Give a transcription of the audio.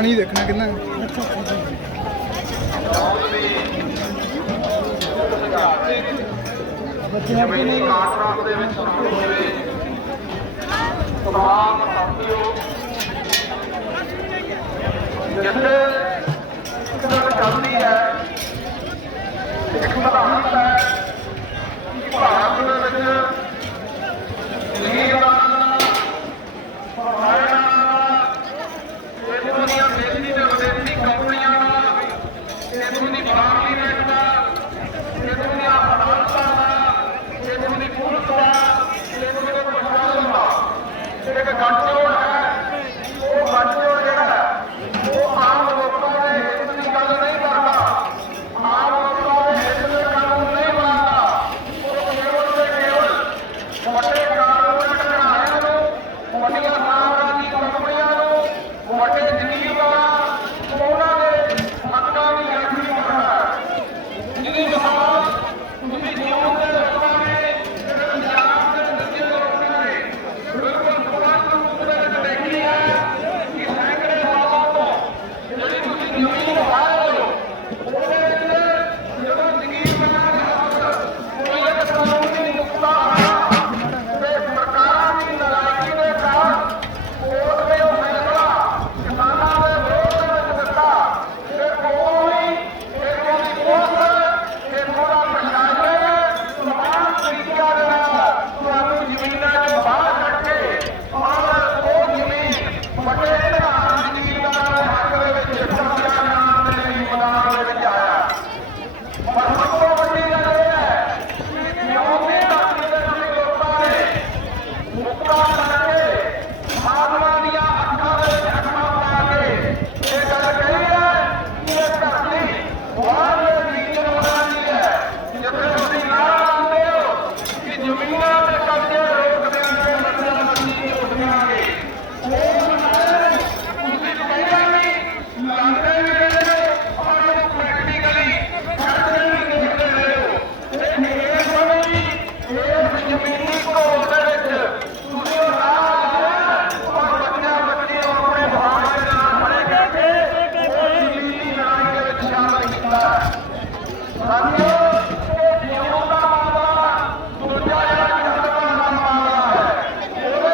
ਪਾਣੀ ਦੇਖਣਾ ਕਿੰਨਾ ਜਮੀਨੀ ਕਾਂਟਰਾਸ ਦੇ ਵਿੱਚ ਤਮਾਮ ਸਾਥੀਓ ਜਿੱਥੇ ਗੱਲ ਚੱਲਦੀ ਹੈ ਇੱਕ সেটাকে কাটতে